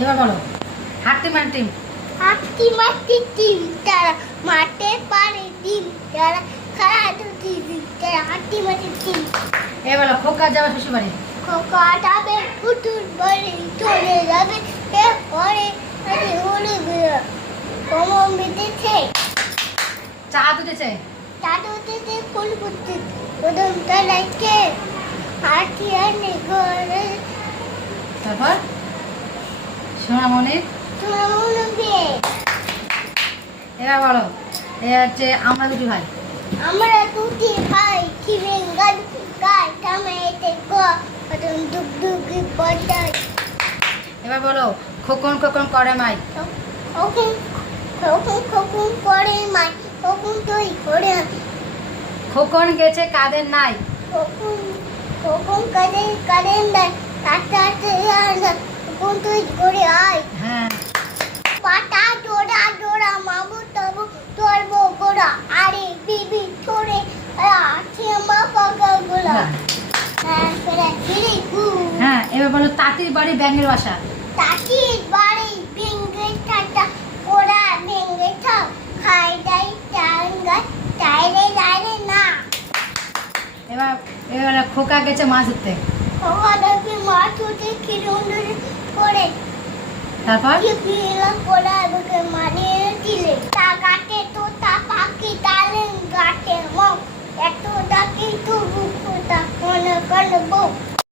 এবার বলো হাট্টিমান টিম। হাট্টি মাটি টিম তারা মাঠে পারে ডিম তারা খেলাধুলি ডিম তারা হাট্টি মাটি টিম। এবার বলো খোকা যাবে শ্বশুর বাড়ি। খোকা যাবে পুতুল বাড়ি চলে যাবে এরপরে হলে কমন বেঁধেছে চা দুটেছে। দাদুতে ফুল ফুটছে প্রথম তলাইছে হাতি আনে ঘরে তারপর সোনামণি। তোমার মনে বিয়ে। এবার বলো এ হচ্ছে আমরা দুটি ভাই। আমরা দুটি ভাই খিবেঙ্গাল গায় টামেতে গো প্রথম দুগ দুগি পড়াই। এবার বলো খোকন খোকন করে মাই। ওকে ওকে খোকুন করে মাই খোকুন তুই করে খোকন গেছে কাদের নাই। খোকুন খোকুন কাদের কাদের নাই তাতে খোকুন তুই করে আয়। হ্যাঁ পাটা জোড়া জোড়া মামু তবু তোরবো গোড়া আরে বিবি ছোড়ে আছে মা পাকা গোলা। হ্যাঁ সেটা গিরি গু। হ্যাঁ এবার বলো তাঁতির বাড়ি ব্যাঙের বাসা। তাকির বাড়ি ভেঙ্গে ঠাটা ওরা ভেঙ্গে থাক খাই দাই টাঙ্গা চাইলে যাইলে না। এবার এবার খোকা গেছে মাছ ধরতে। খোকাটাকে মাছ উঠে খিরুন করে তারপর খিপিলা পোড়া বুকে মারিয়ে দিলে তা গাটে তো তা পাখি তালে গাটে মো এত ডাকি তবু কোথা মনে করবো